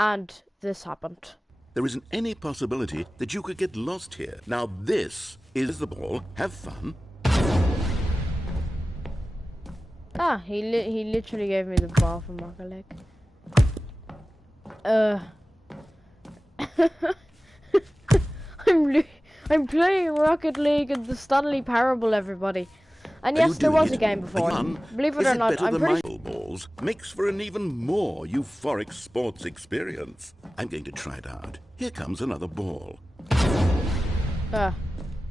and this happened. There isn't any possibility that you could get lost here. Now this is the ball. Have fun. Ah, he literally gave me the ball from Rocket League. I'm playing Rocket League in the Stanley Parable, everybody. And yes, there was a game before. Believe it or not, I'm pretty sure balls makes for an even more euphoric sports experience. I'm going to try it out. Here comes another ball.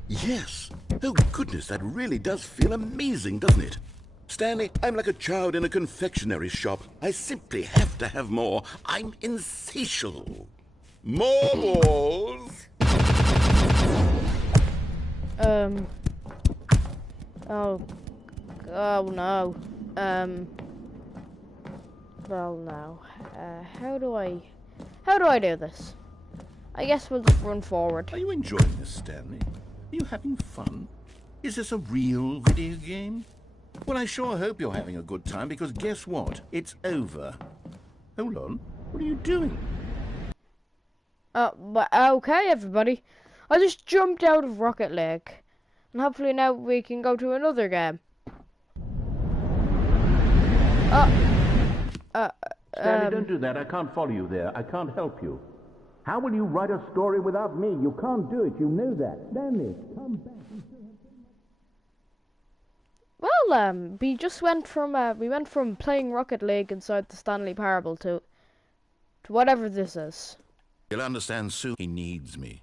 Yes. Oh goodness, that really does feel amazing, doesn't it? Stanley, I'm like a child in a confectionery shop. I simply have to have more. I'm insatiable. More balls! Oh no. Well no. How do I do this? I guess we'll just run forward. Are you enjoying this, Stanley? Are you having fun? Is this a real video game? Well, I sure hope you're having a good time, because guess what? It's over. Hold on. What are you doing? But okay, everybody. I just jumped out of Rocket League. And hopefully now we can go to another game. Stanley, don't do that. I can't follow you there. I can't help you. How will you write a story without me? You can't do it. You know that. Stanley, come back. Well, we just went from playing Rocket League inside the Stanley Parable to whatever this is. You'll understand soon. He needs me.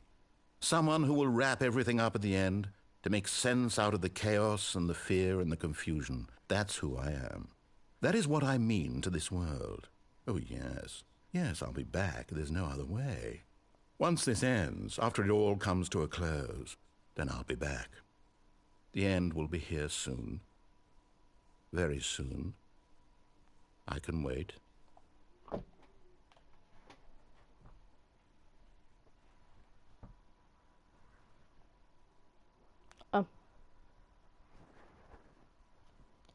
Someone who will wrap everything up at the end to make sense out of the chaos and the fear and the confusion. That's who I am. That is what I mean to this world. Oh, yes. Yes, I'll be back. There's no other way. Once this ends, after it all comes to a close, then I'll be back. The end will be here soon. Very soon. I can wait.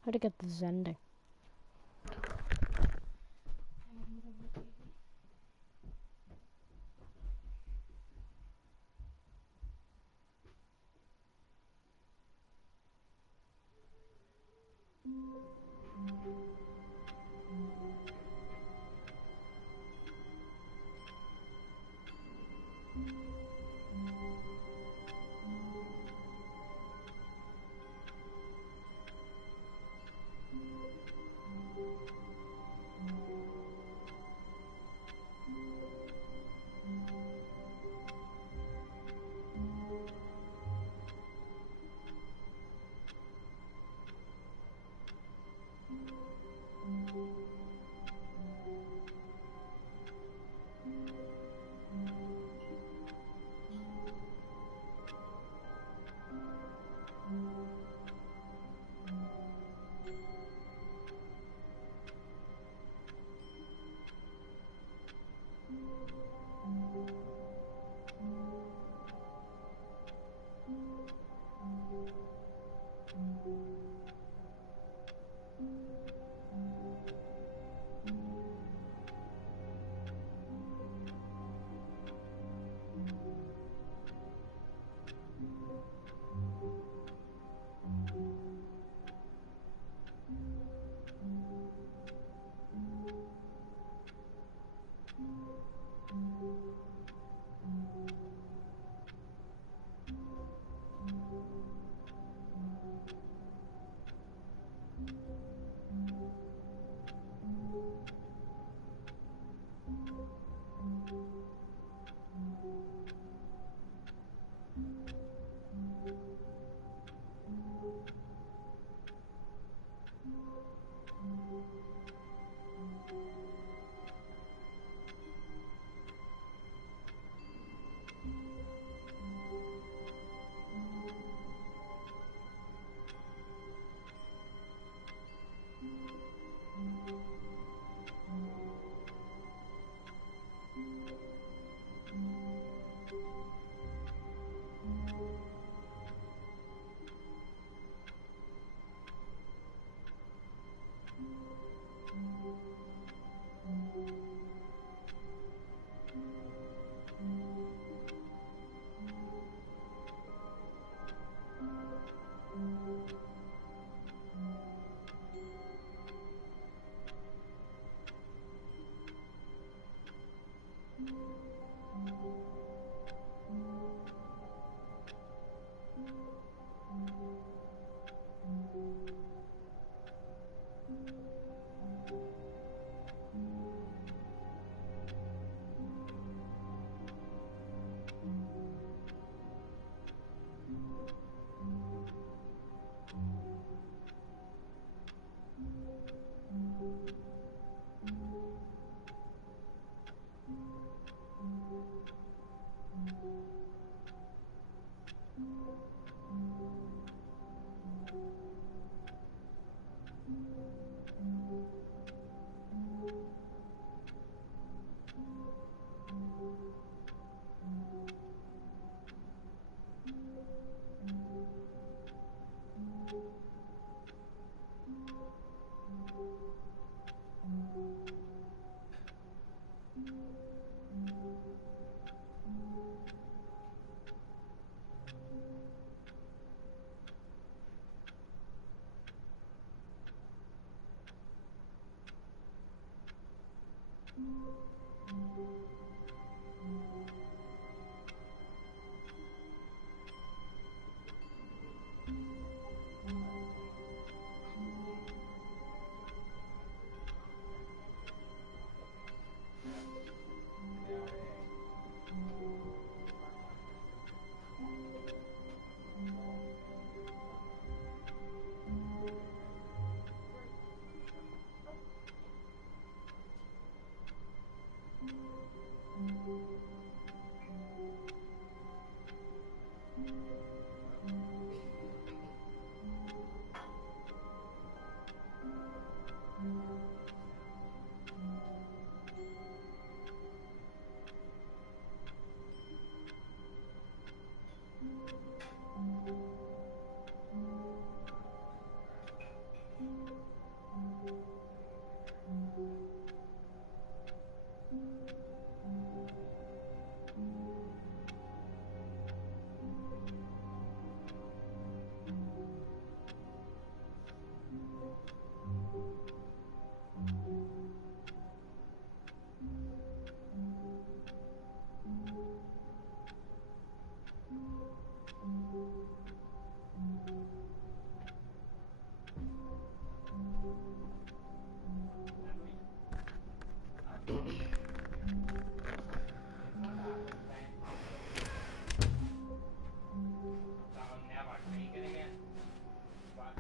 How to get this ending?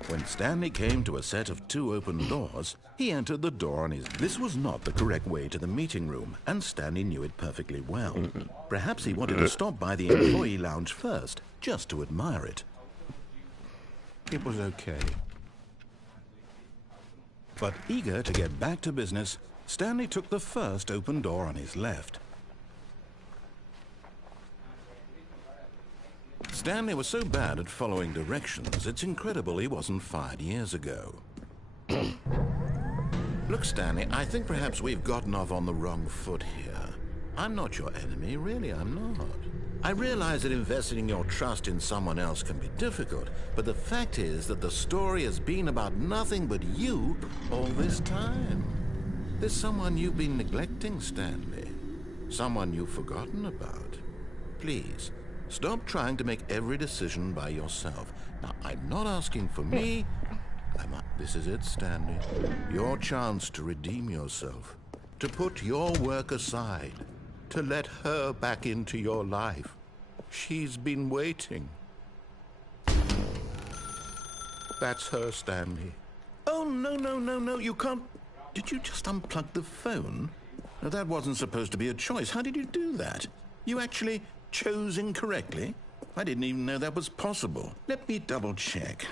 When Stanley came to a set of 2 open doors, he entered the door on his... This was not the correct way to the meeting room, and Stanley knew it perfectly well. Perhaps he wanted to stop by the employee lounge first, just to admire it. It was okay. But eager to get back to business, Stanley took the first open door on his left. Stanley was so bad at following directions, it's incredible he wasn't fired years ago. Look, Stanley, I think perhaps we've gotten off on the wrong foot here. I'm not your enemy, really, I'm not. I realize that investing your trust in someone else can be difficult, but the fact is that the story has been about nothing but you all this time. There's someone you've been neglecting, Stanley. Someone you've forgotten about. Please, stop trying to make every decision by yourself. Now, I'm not asking for me. This is it, Stanley. Your chance to redeem yourself. To put your work aside. To let her back into your life. She's been waiting. That's her, Stanley. Oh, no, you can't... Did you just unplug the phone? No, that wasn't supposed to be a choice. How did you do that? You actually chose incorrectly? I didn't even know that was possible. Let me double check.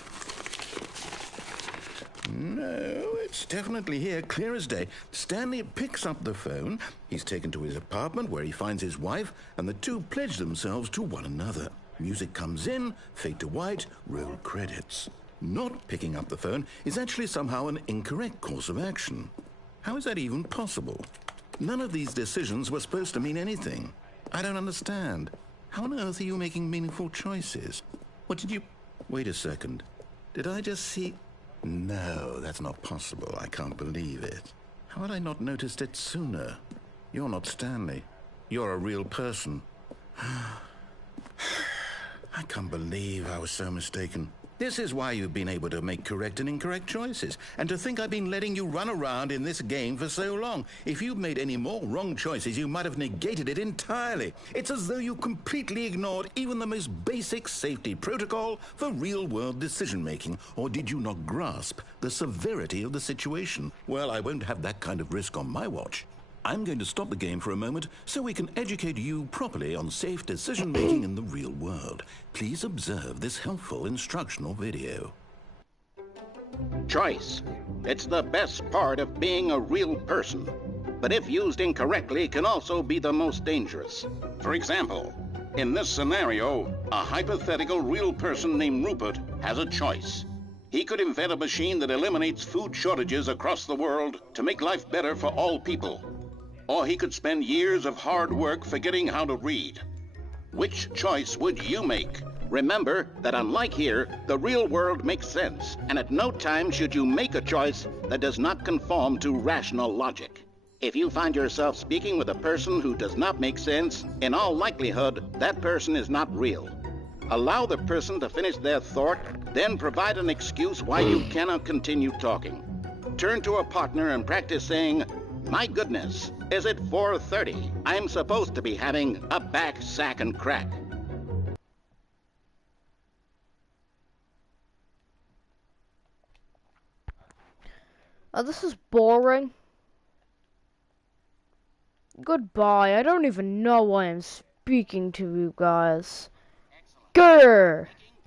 No, it's definitely here, clear as day. Stanley picks up the phone. He's taken to his apartment where he finds his wife, and the two pledge themselves to one another. Music comes in, fade to white, roll credits. Not picking up the phone is actually somehow an incorrect course of action. How is that even possible? None of these decisions were supposed to mean anything. I don't understand. How on earth are you making meaningful choices? What did you... Wait a second. Did I just see... No, that's not possible. I can't believe it. How had I not noticed it sooner? You're not Stanley. You're a real person. I can't believe I was so mistaken. This is why you've been able to make correct and incorrect choices. And to think I've been letting you run around in this game for so long. If you'd made any more wrong choices, you might have negated it entirely. It's as though you completely ignored even the most basic safety protocol for real-world decision-making. Or did you not grasp the severity of the situation? Well, I won't have that kind of risk on my watch. I'm going to stop the game for a moment so we can educate you properly on safe decision-making in the real world. Please observe this helpful instructional video. Choice. It's the best part of being a real person. But if used incorrectly, can also be the most dangerous. For example, in this scenario, a hypothetical real person named Rupert has a choice. He could invent a machine that eliminates food shortages across the world to make life better for all people. Or he could spend years of hard work forgetting how to read. Which choice would you make? Remember that unlike here, the real world makes sense, and at no time should you make a choice that does not conform to rational logic. If you find yourself speaking with a person who does not make sense, in all likelihood, that person is not real. Allow the person to finish their thought, then provide an excuse why you cannot continue talking. Turn to a partner and practice saying, "My goodness, is it 4:30? I'm supposed to be having a back, sack, and crack." Oh, this is boring. Goodbye. I don't even know why I'm speaking to you guys. Grr!